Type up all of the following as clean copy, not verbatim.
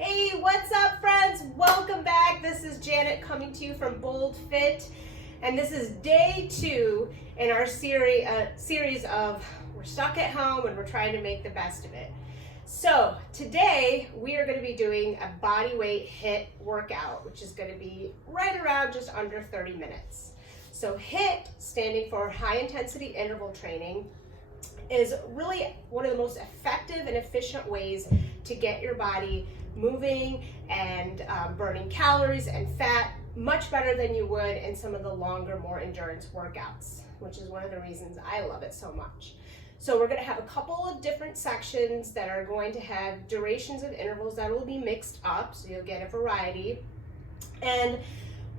Hey, what's up, friends? Welcome back. This is Janet coming to you from BoldFit, and this is day 2 in our series of we're stuck at home and we're trying to make the best of it. So today we are going to be doing a bodyweight HIIT workout, which is going to be right around just under 30 minutes. So HIIT, standing for high intensity interval training, is really one of the most effective and efficient ways to get your body moving and burning calories and fat much better than you would in some of the longer, more endurance workouts, which is one of the reasons I love it so much. So we're going to have a couple of different sections that are going to have durations of intervals that will be mixed up, so you'll get a variety. And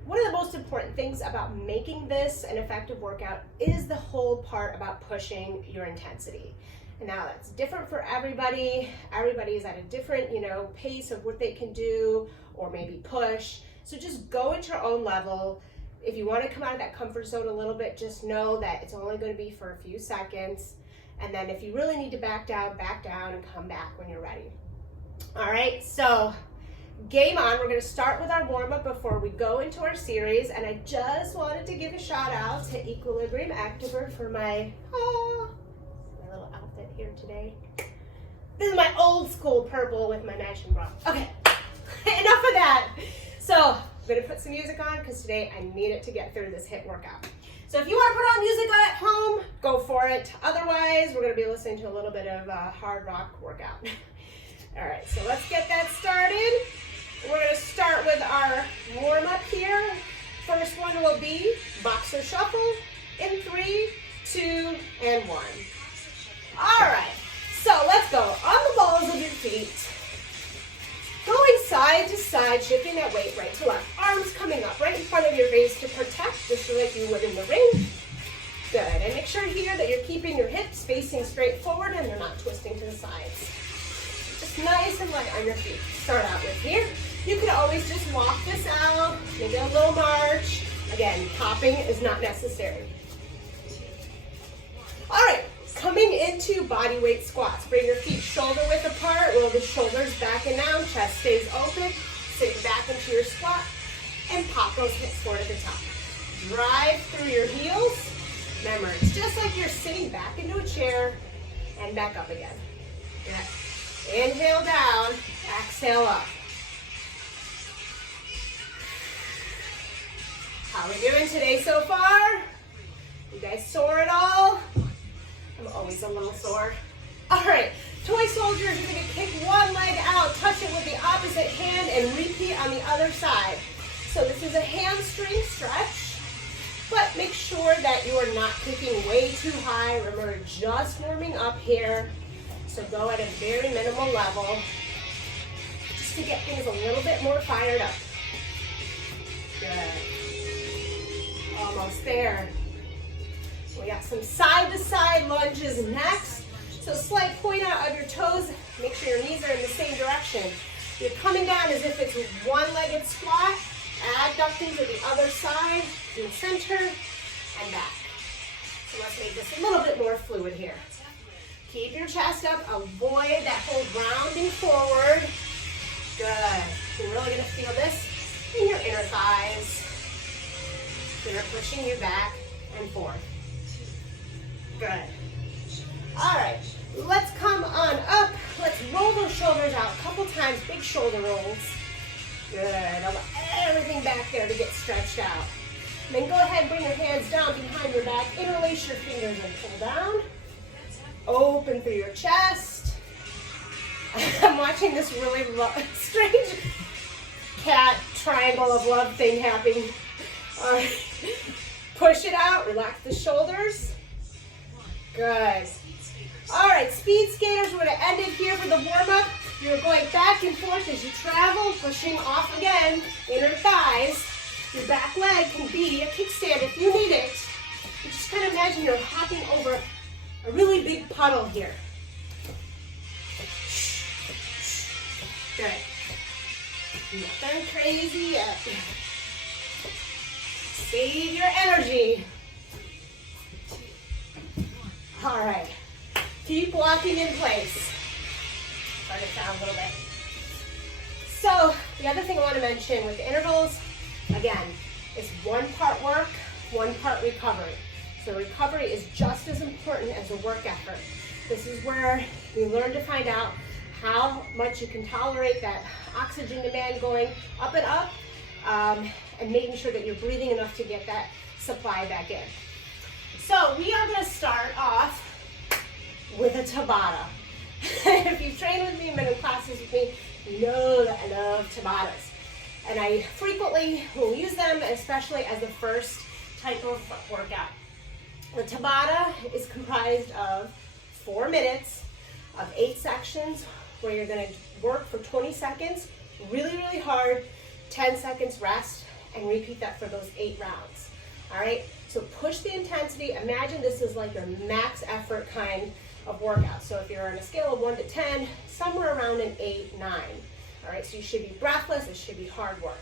one of the most important things about making this an effective workout is the whole part about pushing your intensity. And now that's different for everybody. Everybody is at a different, pace of what they can do or maybe push. So just go at your own level. If you want to come out of that comfort zone a little bit, just know that it's only going to be for a few seconds. And then if you really need to back down and come back when you're ready. All right, so game on. We're going to start with our warm-up before we go into our series. And I just wanted to give a shout out to Equilibrium Activewear for my little outfit here today. This is my old school purple with my matching bra. Okay, enough of that. So I'm going to put some music on because today I need it to get through this HIIT workout. So if you want to put on music at home, go for it. Otherwise, we're going to be listening to a little bit of hard rock workout. All right, so let's get that started. We're going to start with our warm-up here. First one will be boxer shuffle in 3, 2, and 1. All right, so let's go. On the balls of your feet, going side to side, shifting that weight right to left. Arms coming up right in front of your face to protect, just like you would in the ring. Good, and make sure here that you're keeping your hips facing straight forward and they're not twisting to the sides. Just nice and light on your feet. Start out with here. You can always just walk this out, maybe a little march. Again, hopping is not necessary. All right, coming into body weight squats. Bring your feet shoulder width apart, roll the shoulders back and down, chest stays open, sit back into your squat, and pop those hips forward at the top. Drive through your heels. Remember, it's just like you're sitting back into a chair and back up again. Good. Inhale down, exhale up. How are we doing today so far? You guys sore at all? I'm always a little sore. All right, toy soldiers, you're gonna kick one leg out, touch it with the opposite hand, and repeat on the other side. So this is a hamstring stretch, but make sure that you are not kicking way too high. Remember, just warming up here. So go at a very minimal level, just to get things a little bit more fired up. Good. Almost there. We got some side-to-side lunges next. So slight point out of your toes. Make sure your knees are in the same direction. You're coming down as if it's one-legged squat. Adducting to the other side, in the center, and back. So let's make this a little bit more fluid here. Keep your chest up. Avoid that whole rounding forward. Good. You're really going to feel this in your inner thighs. They're pushing you back and forth. Good. All right, let's come on up. Let's roll those shoulders out a couple times, big shoulder rolls. Good. Allow everything back there to get stretched out. And then go ahead and bring your hands down behind your back. Interlace your fingers and pull down. Open through your chest. I'm watching this really strange cat triangle of love thing happening. All right. Push it out. Relax the shoulders. Good. All right, speed skaters, we're going to end it here for the warm-up. You're going back and forth as you travel, pushing off again, inner thighs. Your back leg can be a kickstand if you need it. You just kind of imagine you're hopping over a really big puddle here. Good. Nothing crazy yet. Save your energy. All right. Keep walking in place. Turn it down a little bit. So the other thing I want to mention with the intervals, again, is one part work, one part recovery. So recovery is just as important as the work effort. This is where you learn to find out how much you can tolerate that oxygen demand going up and up, and making sure that you're breathing enough to get that supply back in. So we are going to start off with a Tabata. If you've trained with me and been in classes with me, you know that I love Tabatas. And I frequently will use them, especially as the first type of workout. The Tabata is comprised of 4 minutes of 8 sections where you're going to work for 20 seconds, really, really hard, 10 seconds rest, and repeat that for those 8 rounds. All right, so push the intensity. Imagine this is like your max effort kind of workout. So if you're on a scale of 1 to 10, somewhere around an 8, 9. All right, so you should be breathless, it should be hard work.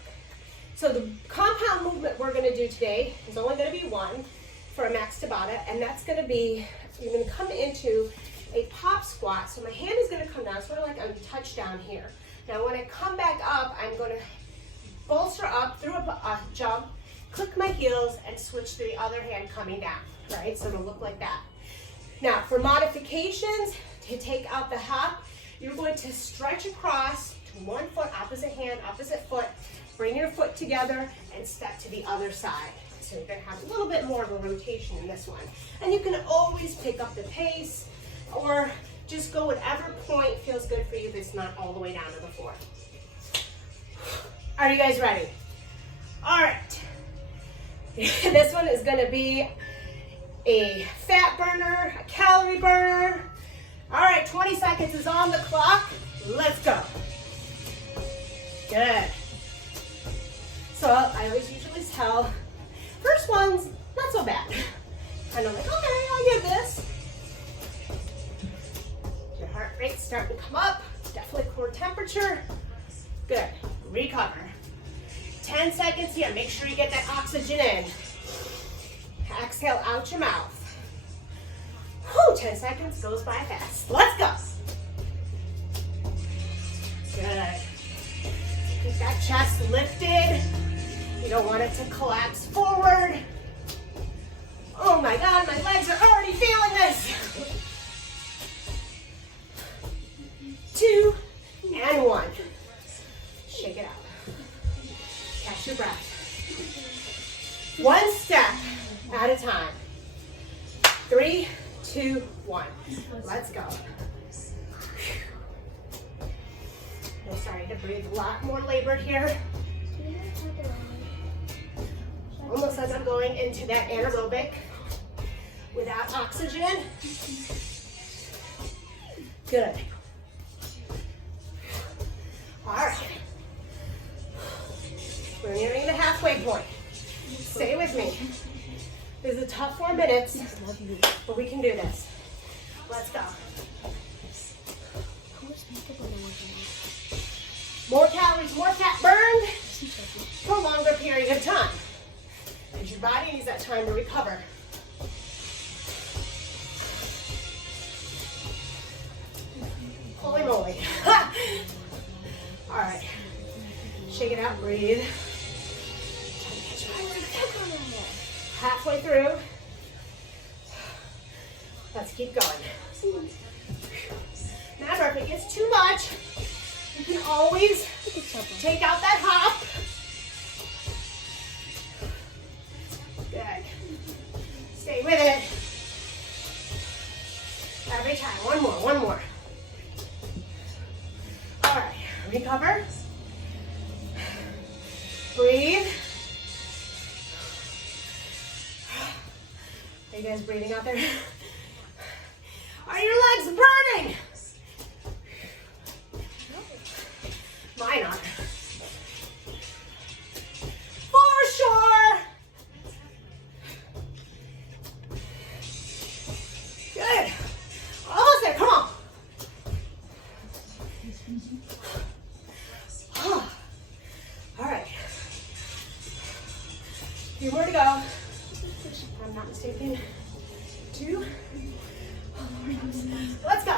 So the compound movement we're gonna do today is only gonna be 1 for a max Tabata, and that's gonna be, you're gonna come into a pop squat. So my hand is gonna come down, sort of like I'm touched down here. Now when I come back up, I'm gonna bolster up through a jump, click my heels, and switch to the other hand coming down, right? So it'll look like that. Now for modifications, to take out the hop, you're going to stretch across to one foot, opposite hand, opposite foot, bring your foot together, and step to the other side. So you're gonna have a little bit more of a rotation in this one. And you can always pick up the pace, or just go whatever point feels good for you that's not all the way down to the floor. Are you guys ready? All right. This one is gonna be a fat burner, a calorie burner. All right, 20 seconds is on the clock. Let's go. Good. So I always usually tell, first one's not so bad. Kind of like, okay, I'll give this. Your heart rate's starting to come up. Definitely core temperature. Good. Recover. 10 seconds here. Make sure you get that oxygen in. Exhale out your mouth. Whew, 10 seconds goes by fast. Let's go. Good. Keep that chest lifted. You don't want it to collapse forward. Oh my God, my legs are already feeling this. 2 and 1. Shake it out. Catch your breath. 1 step at a time. 3, 2, 1. Let's go. I'm starting to breathe a lot more labored here. Almost as I'm going into that anaerobic without oxygen. Good. All right. We're nearing the halfway point. Stay with me. This is a tough 4 minutes, but we can do this. Let's go. More calories, more fat burned for a longer period of time. Because your body needs that time to recover. Holy moly. All right. Shake it out, breathe. Halfway through. Let's keep going. Remember, if it gets too much, you can always take out that hop. Good. Stay with it. Every time. One more, one more. All right, recover. Breathe. Are you guys breathing out there? Are your legs burning? Mine are. For sure. Good. Almost there, come on. All right. A few more to go. If I'm not mistaken. 2. Let's go.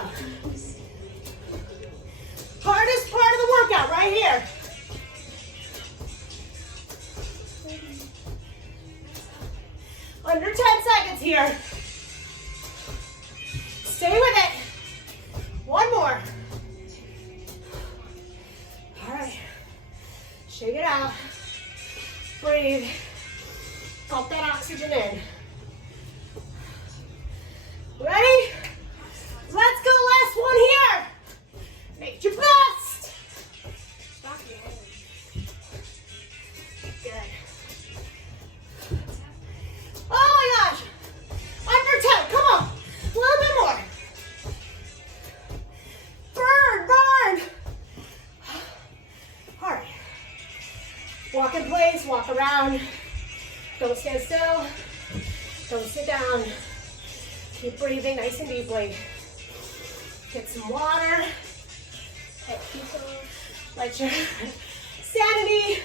Hardest part of the workout right here. here. Stay with it. One more. All right. Shake it out. Breathe. Pump that oxygen in. Ready? Let's go. Last one here. Make your best. Good. Oh my gosh. Under 10. Come on. A little bit more. Burn, burn. All right. Walk in place, walk around. Don't stand still. Don't sit down. Keep breathing nice and deeply. Get some water. Let your sanity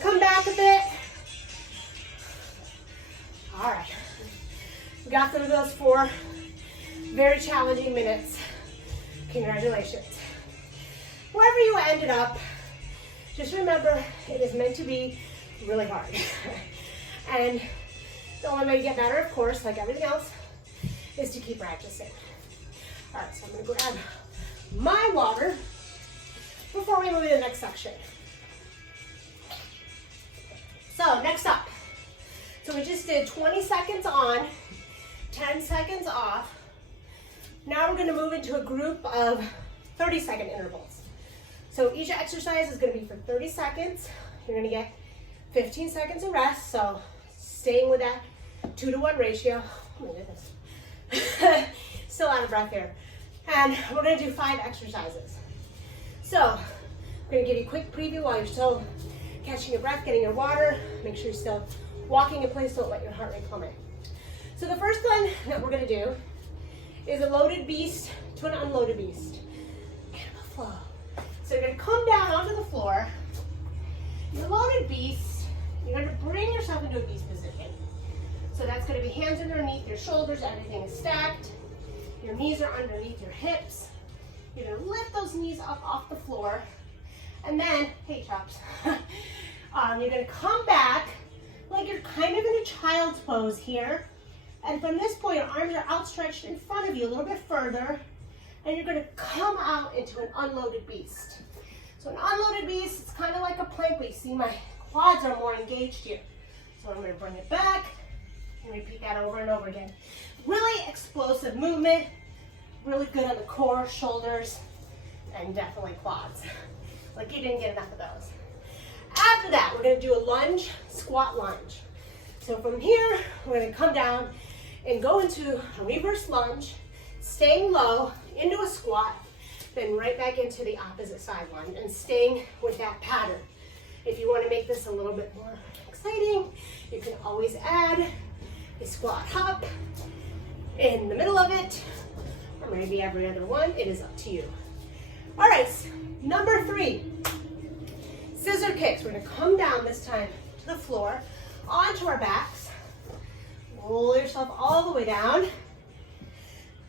come back a bit. All right. We got through those 4 very challenging minutes. Congratulations. Wherever you ended up, just remember it is meant to be really hard. And the only way to get better, of course, like everything else, is to keep practicing. All right, so I'm gonna grab my water before we move to the next section. So next up, so we just did 20 seconds on, 10 seconds off. Now we're gonna move into a group of 30-second intervals. So each exercise is gonna be for 30 seconds. You're gonna get 15 seconds of rest, so staying with that 2-to-1 ratio. Oh my goodness. Still out of breath here. And we're gonna do 5 exercises. So I'm gonna give you a quick preview while you're still catching your breath, getting your water. Make sure you're still walking in place, don't let your heart rate plummet. So the first one that we're gonna do is a loaded beast to an unloaded beast. Kind of a flow. So you're gonna come down onto the floor. Your loaded beast, you're gonna bring yourself into a beast position. So that's gonna be hands underneath your shoulders, everything is stacked. Your knees are underneath your hips. You're gonna lift those knees up off the floor. And then, hey chops, you're gonna come back like you're kind of in a child's pose here. And from this point, your arms are outstretched in front of you a little bit further. And you're gonna come out into an unloaded beast. So an unloaded beast, it's kind of like a plank, but you see my quads are more engaged here. So I'm gonna bring it back and repeat that over and over again. Really explosive movement, really good on the core, shoulders, and definitely quads. Like you didn't get enough of those. After that, we're gonna do a lunge, squat, lunge. So from here, we're gonna come down and go into a reverse lunge, staying low, into a squat, then right back into the opposite side lunge, and staying with that pattern. If you wanna make this a little bit more exciting, you can always add a squat hop in the middle of it, or maybe every other one. It is up to you. All right, number 3, scissor kicks. We're gonna come down this time to the floor, onto our backs. Roll yourself all the way down.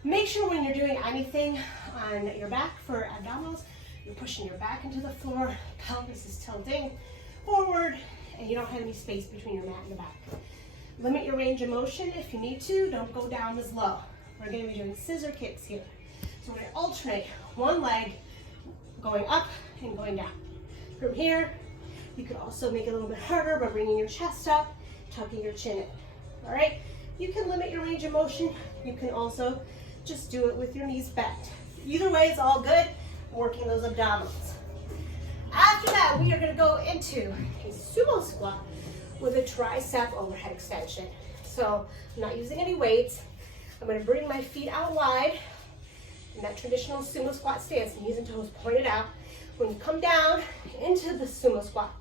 Make sure when you're doing anything on your back for abdominals, you're pushing your back into the floor, pelvis is tilting forward, and you don't have any space between your mat and the back. Limit your range of motion if you need to. Don't go down as low. We're going to be doing scissor kicks here. So we're going to alternate one leg going up and going down. From here, you can also make it a little bit harder by bringing your chest up, tucking your chin in. All right? You can limit your range of motion. You can also just do it with your knees bent. Either way is all good, working those abdominals. After that, we are going to go into a sumo squat with a tricep overhead extension. So I'm not using any weights. I'm going to bring my feet out wide in that traditional sumo squat stance, knees and toes pointed out. When you come down into the sumo squat,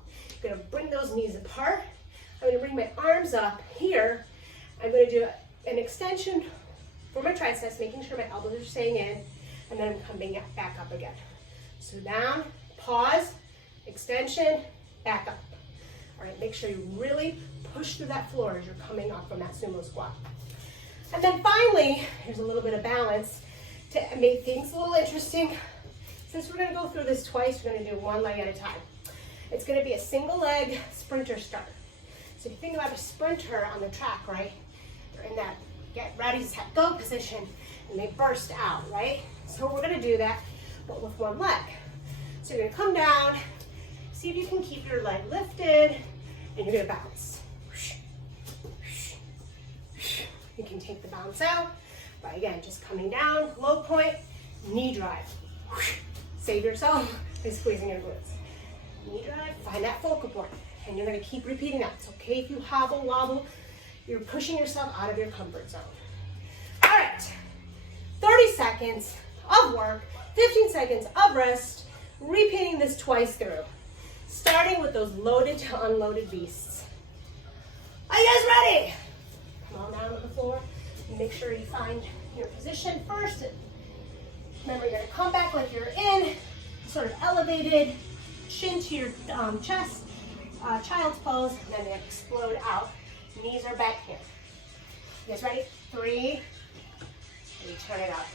you're going to bring those knees apart. I'm going to bring my arms up here. I'm going to do an extension for my triceps, making sure my elbows are staying in, and then I'm coming back up again. So down, pause, extension, back up. All right, make sure you really push through that floor as you're coming up from that sumo squat. And then finally, here's a little bit of balance to make things a little interesting. Since we're gonna go through this twice, we're gonna do one leg at a time. It's gonna be a single leg sprinter start. So if you think about a sprinter on the track, right? They're in that get ready, set, go position, and they burst out, right? So we're gonna do that, but with one leg. So you're gonna come down, see if you can keep your leg lifted, and you're gonna bounce. You can take the bounce out by, again, just coming down, low point, knee drive. Save yourself by squeezing your glutes. Knee drive, find that focal point, and you're gonna keep repeating that. It's okay if you hobble, wobble, you're pushing yourself out of your comfort zone. All right, 30 seconds of work, 15 seconds of rest, repeating this twice through, starting with those loaded to unloaded beasts. Are you guys ready? Come on down to the floor. Make sure you find your position first. Remember, you're gonna come back like you're in, sort of elevated, chin to your chest, child's pose, and then they explode out. Knees are back here. You guys ready? 3, and you turn it out.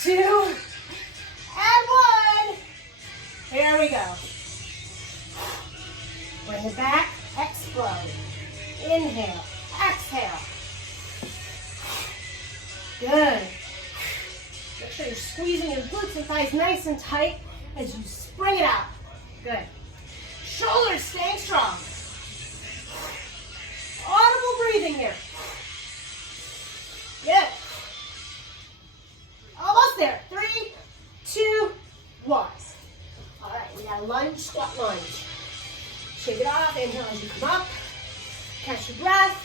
2, and 1. Here we go. Bring it back, explode. Inhale, exhale. Good. Make sure you're squeezing your glutes and thighs nice and tight as you spring it out. Good. Shoulders staying strong. Audible breathing here. Good. Almost there. 3, 2, 1. All right, we got Lunge-Squat-Lunge. Shake it off. Inhale as you come up. Catch your breath.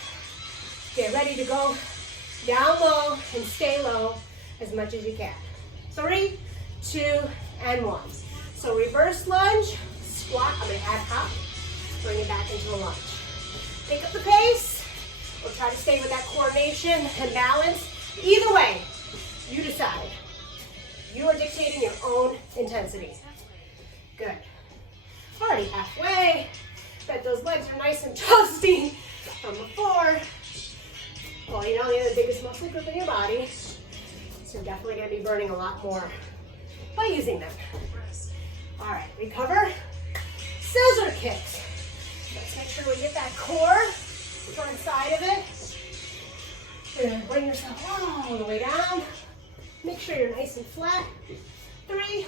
Get ready to go down low and stay low as much as you can. 3, 2, and 1. So reverse lunge, squat. I'm going to add hop. Bring it back into a lunge. Pick up the pace. We'll try to stay with that coordination and balance. Either way, you decide. You are dictating your own intensity. Good. Already halfway. Bet those legs are nice and toasty from before. Well, you know, you're the biggest muscle group in your body. So you're definitely going to be burning a lot more by using them. All right, recover. Scissor kicks. Let's make sure we get that core, front side of it. You're going to bring yourself all the way down. Make sure you're nice and flat. 3,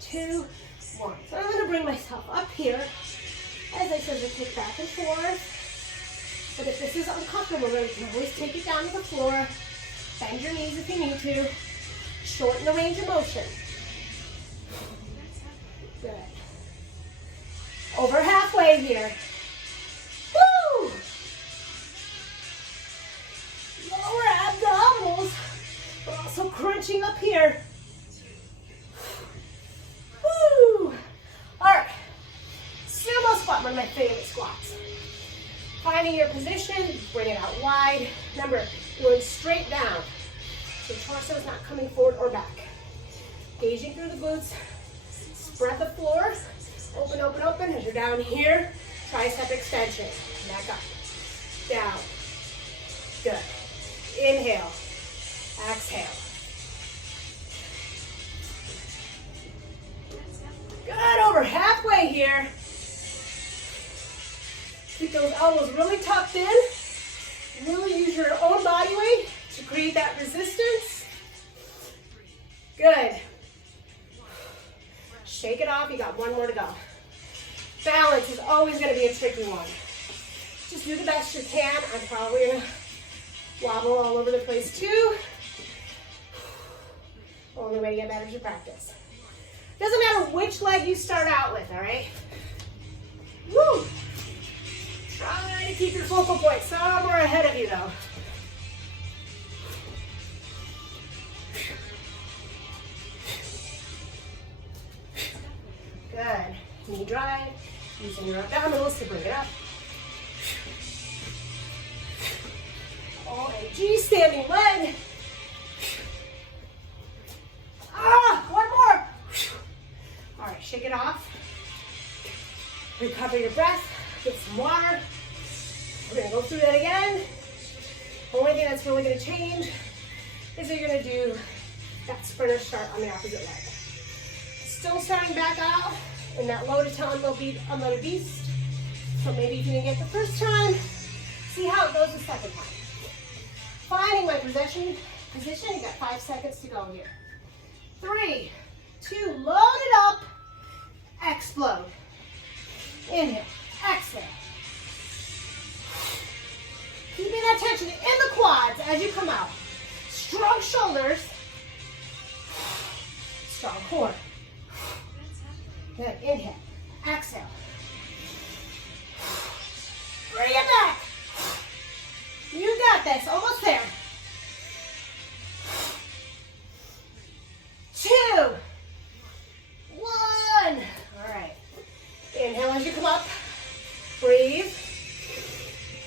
2, 1. So I'm going to bring myself up here as I scissor kick back and forth. But if this is uncomfortable, then you can always take it down to the floor. Bend your knees if you need to. Shorten the range of motion. Good. Over halfway here. Woo! Lower abdominals, but also crunching up here. Woo! All right. Sumo squat, one of my favorite squats. Finding your position, bring it out wide. Remember, going straight down. So torso is not coming forward or back. Gauging through the glutes. Spread the floor. Open, open, open. As you're down here, tricep extension. Back up. Down. Good. Inhale. Exhale. Good. Over halfway here. Keep those elbows really tucked in. Really use your own body weight to create that resistance. Good. Shake it off. You got one more to go. Balance is always going to be a tricky one. Just do the best you can. I'm probably going to wobble all over the place too. Only way to get better is to practice. Doesn't matter which leg you start out with, all right? Woo! Try to keep your focal point somewhere ahead of you though. Good. Knee drive, using your abdominals to bring it up. OMG, standing leg. One more. All right, shake it off. Recover your breath. Get some water. We're going to go through that again. Only thing that's really going to change is that you're going to do that sprinter start on the opposite leg. Still starting back out in that loaded to unloaded beast. So maybe if you didn't get the first time, see how it goes the second time. Finding my position. You got 5 seconds to go here. 3, 2, load it up. Explode. Inhale, exhale. Keeping that tension in the quads as you come out. Strong shoulders. Strong core. Good, inhale, exhale. Bring it back. You got this, almost there. 2, 1. All right. Inhale as you come up. Breathe.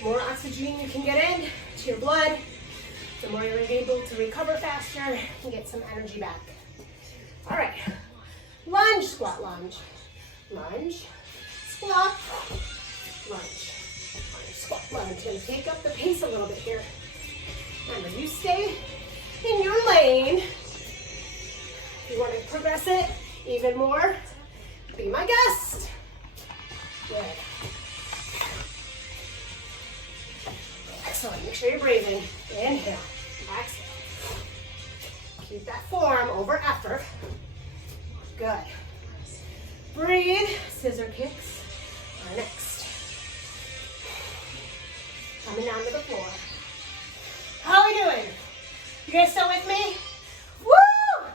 More oxygen you can get in to your blood, the more you're able to recover faster and get some energy back. All right. Lunge, squat, lunge. Lunge, squat, lunge. Lunge, squat, lunge. Going to take up the pace a little bit here. Remember, you stay in your lane. If you want to progress it even more, be my guest. Good. Excellent. Make sure you're breathing. Inhale. Exhale. Keep that form over effort. Good. Breathe. Scissor kicks are next. Coming down to the floor. How are we doing? You guys still with me? Woo!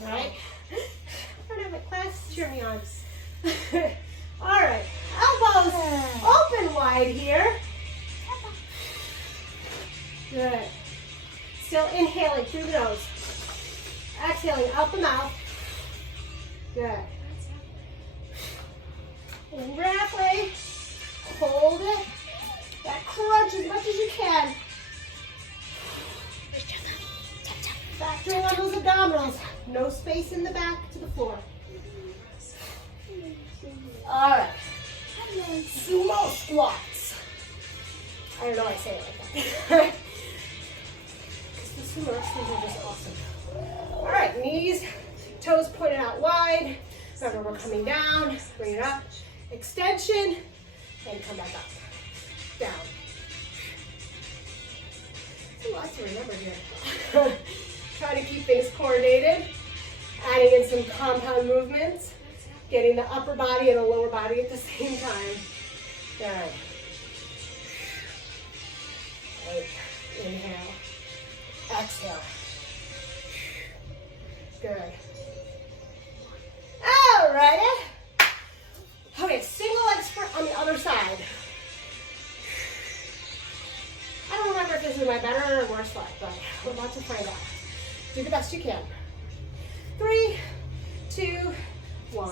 All right. I don't have my class. Cheer me on. All right. Elbows open wide here. Good. Still inhaling through the nose. Exhaling out the mouth. Good. In halfway. Hold it. That crunch as much as you can. Factory on those abdominals. No space in the back to the floor. All right. Sumo squats. I don't know why I say it like that. The sumo wrestlers are just awesome. All right, knees, toes pointed out wide. Remember, we're coming down. Bring it up. Extension, and come back up. Down. There's a lot to remember here. Try to keep things coordinated. Adding in some compound movements. Getting the upper body and the lower body at the same time. Good. Right. Inhale. Exhale. Good. All righty. Okay, single leg sprint on the other side. I don't remember if this is my better or worse leg, but we're about to find out. Do the best you can. 3, 2, 1.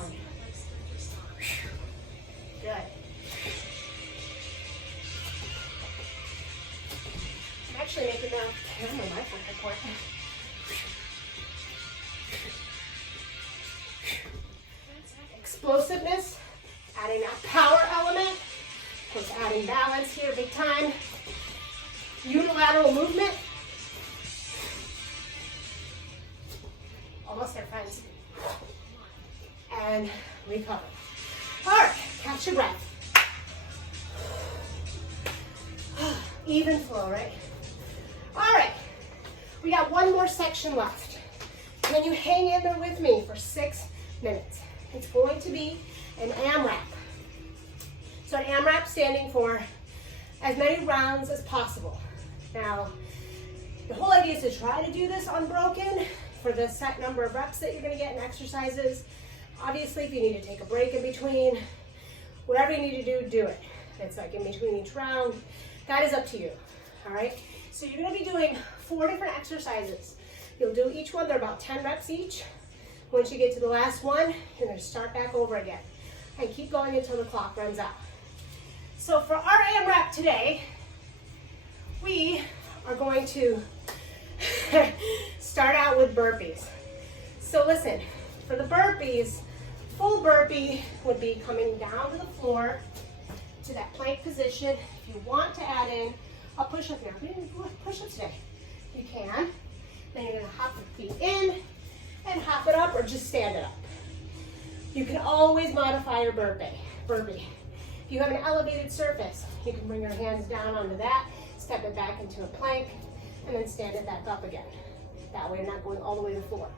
Good. I'm actually making the camera my focal point. Explosiveness, adding that power element. Of course, adding balance here, big time. Unilateral movement. Almost there, friends. And recover. All right, catch your breath. Even flow, right? All right, we got one more section left. Can you hang in there with me for 6 minutes? It's going to be an AMRAP. So an AMRAP standing for as many rounds as possible. Now, the whole idea is to try to do this unbroken for the set number of reps that you're going to get in exercises. Obviously, if you need to take a break in between, whatever you need to do, do it. It's like in between each round. That is up to you, all right? So you're going to be doing 4 different exercises. You'll do each one, they're about 10 reps each. Once you get to the last one, you're going to start back over again and keep going until the clock runs out. So for our AMRAP today, we are going to start out with burpees. So listen, for the burpees, full burpee would be coming down to the floor to that plank position. If you want to add in a push-up now, if you didn't do a push-up today, you can. Then you're going to hop the feet in and hop it up or just stand it up. You can always modify your burpee. If you have an elevated surface, you can bring your hands down onto that, step it back into a plank, and then stand it back up again. That way you're not going all the way to the floor.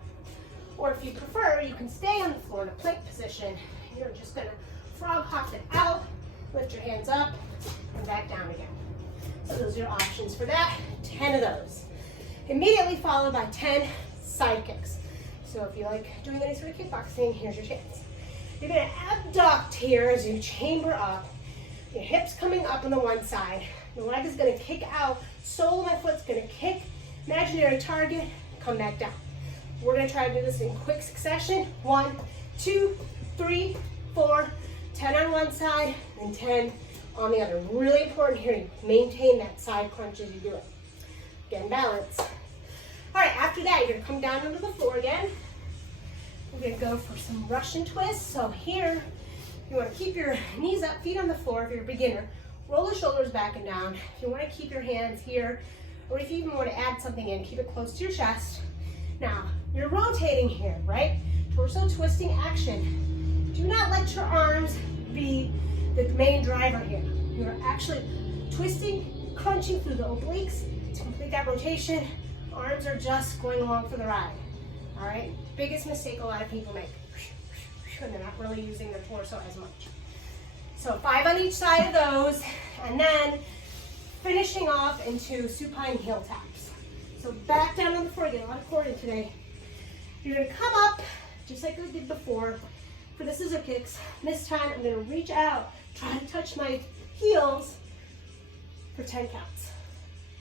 Or if you prefer, you can stay on the floor in a plank position. You're just gonna frog hop it out, lift your hands up, and back down again. So those are your options for that, 10 of those. Immediately followed by 10 side kicks. So if you like doing any sort of kickboxing, here's your chance. You're gonna abduct here as you chamber up. Your hips coming up on the one side. The leg is gonna kick out. Sole of my foot's gonna kick. Imaginary target, come back down. We're gonna try to do this in quick succession. 1, 2, 3, 4, 10 on one side, and 10 on the other. Really important here to maintain that side crunch as you do it. Again, balance. All right, after that, you're gonna come down onto the floor again. We're gonna go for some Russian twists. So here, you wanna keep your knees up, feet on the floor if you're a beginner. Roll the shoulders back and down. If you wanna keep your hands here, or if you even wanna add something in, keep it close to your chest. Now, you're rotating here, right? Torso twisting action. Do not let your arms be the main driver here. You're actually twisting, crunching through the obliques to complete that rotation. Arms are just going along for the ride, all right? Biggest mistake a lot of people make, and they're not really using their torso as much. So 5 on each side of those, and then finishing off into supine heel taps. So back down on the floor, get a lot of core in today. You're gonna come up, just like we did before, for the scissor kicks. This time I'm gonna reach out, try to touch my heels for 10 counts.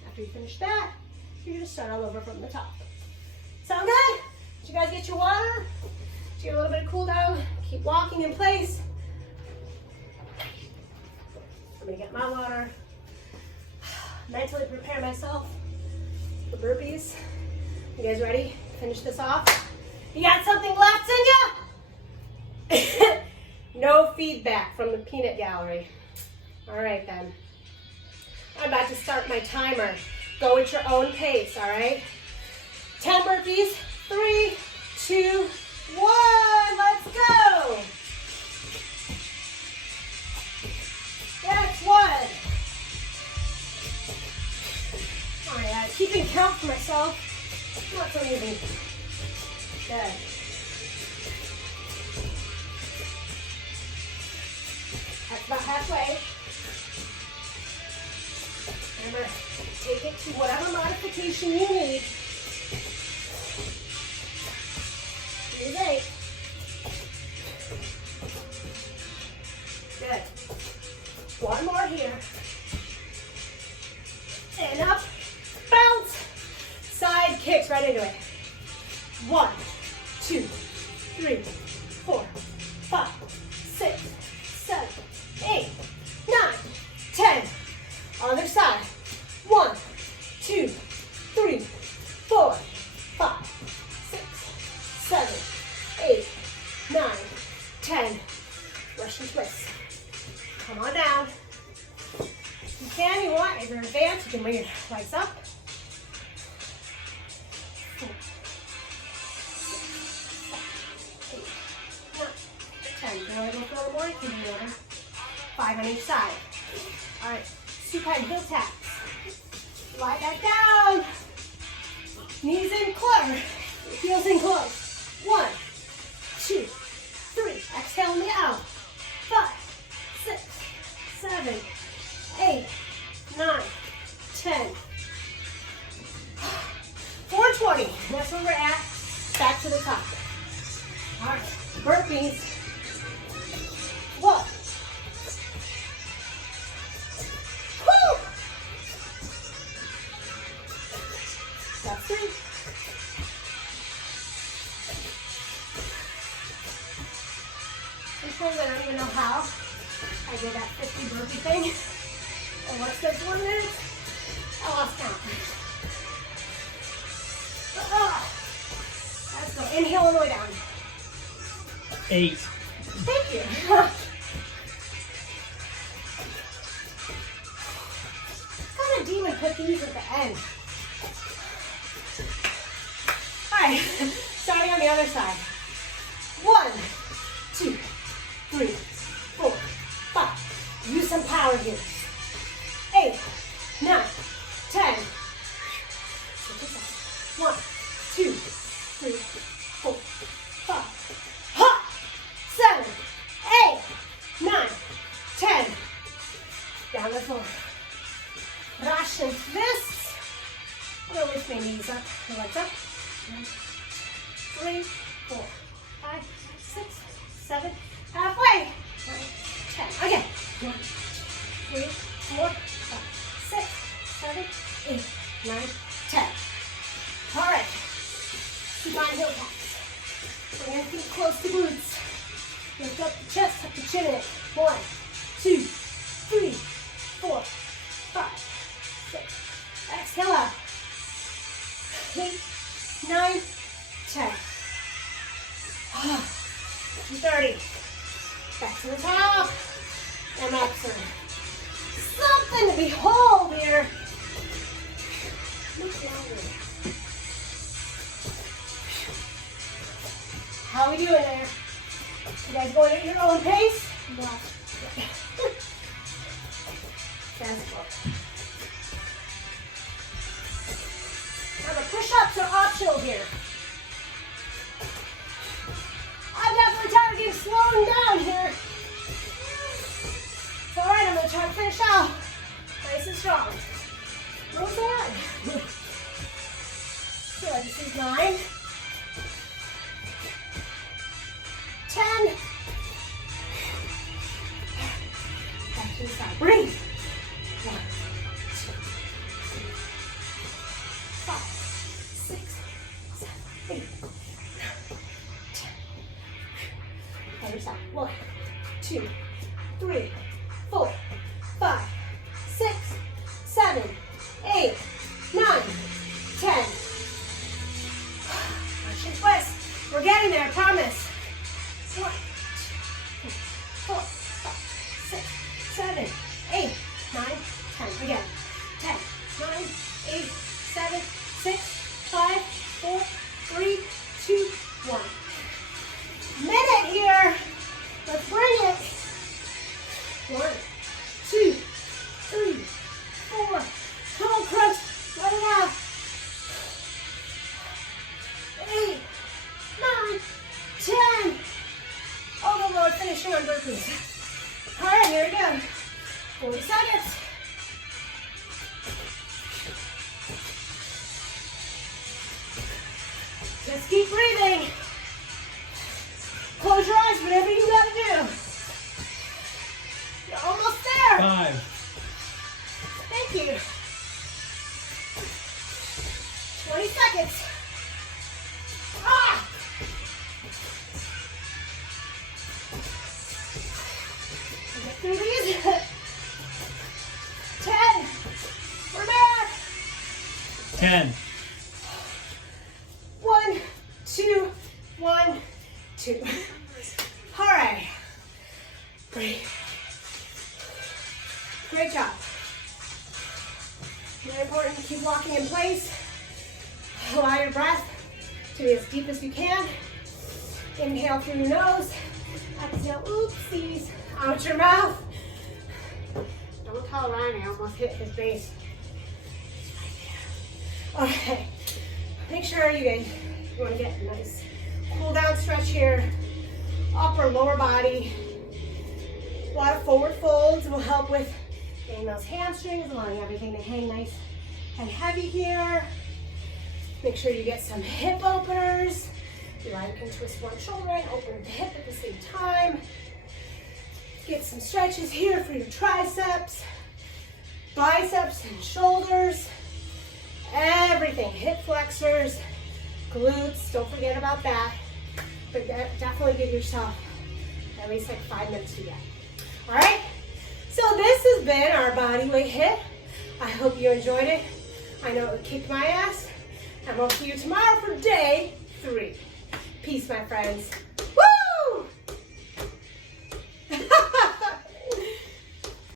After you finish that, you're gonna start all over from the top. Sound good? Did you guys get your water? Did you get a little bit of cool down? Keep walking in place. I'm gonna get my water. Mentally prepare myself for burpees. You guys ready? Finish this off. You got something left in you? No feedback from the peanut gallery. All right then. I'm about to start my timer. Go at your own pace, all right? 10 burpees, 3, 2, 1, let's go. That's 1. All right, keeping count for myself. Not so easy. Good. That's about halfway. Remember, take it to whatever modification you need. Here's 8. Good. 1 more here. And up. Bounce. Side kicks right into it. 1, 2, 3, 4, 5, 6, 7, 8, 9, 10. Other side. 1, 2, 3, 4, 5, 6, 7, 8, 9, 10. Russian twist. Come on down. If you can, you want, if you're advanced, you can bring your legs up. 4, 6, 7, 8, 9, 10. If you want to go for a little more, you can do it. 5 on each side. All right, supine heel taps. Lie back down. Knees in close. Heels in close. 1, 2, 3. Exhale me out. 5, 6, 7, 8, 9, 10. 420. That's where we're at. Back to the top. All right. Burpees. 1. Woo! That's 3. Sometimes I don't even know how I did that 50 burpee thing. And once there's 1 minute, I lost count. Let's go. Inhale all the way down. 8. Thank you. What kind of demon put these at the end? All right, starting on the other side. 1, 2, 3, 4, 5. Use some power here. 8, 9, 10. knees up, your legs up. 1, 3, 4, 5, 6, 7, halfway. 9, 10. Again. 1, 2, 3, 4, 5, 6, 7, 8, 9, 10. All right. Supine Toe Taps. Bring your feet close to glutes. Lift up the chest, tuck the chin in. 1, 2, 3, 4, 5, 6. Exhale up. 8, 9, 10. 30. Back to the top. AMRAP circle. Something to behold here. Look longer. How are we doing there? You guys going at your own pace? No. Now the push-ups are optional here. I'm definitely targeting slowing down here. It's all right, I'm going to try to finish out nice and strong. Not bad. So this is 9, 10. Back to the side. Breathe. 1, 2, 5, 6, 7, 8, 9, 10. Other side. 1, 2, 3, 4, 5, 6, 7, 8, 9, 10. Push twist. We're getting there, I promise. 1, 2, 3, 4, 5, 6, 7, 8, 9, 10. Again. 10, 9, 8, 7, 6, 5, 4, 3, 2, 1. Minute here. Let's bring it. 1, 2, 3, 4. Come on, crunch. Let it out. 8, 9, 10. Oh, no, Lord, finishing on burpees. All right, here we go. 40 seconds. Just keep breathing. Close your eyes, whatever you gotta do. You're almost there. 5. Thank you. 20 seconds. Ah! Get through these. 10. We're back. 10. 1, 2, 1, 2. All right. Breathe. Great job. Very important to keep walking in place. Allow your breath to be as deep as you can. Inhale through your nose. Exhale, oopsies, out your mouth. Don't tell Ryan I almost hit his base. Okay, make sure you guys, you want to get a nice cool down stretch here. Upper, lower body. A lot of forward folds will help with getting those hamstrings, allowing everything to hang nice and heavy here. Make sure you get some hip openers. You can twist one shoulder and open the hip at the same time. Get some stretches here for your triceps, biceps and shoulders. Everything, hip flexors, glutes, don't forget about that. But definitely give yourself at least like 5 minutes to get. All right, so this has been our bodyweight HIIT. I hope you enjoyed it. I know it kicked my ass. And we'll see you tomorrow for day 3. Peace, my friends.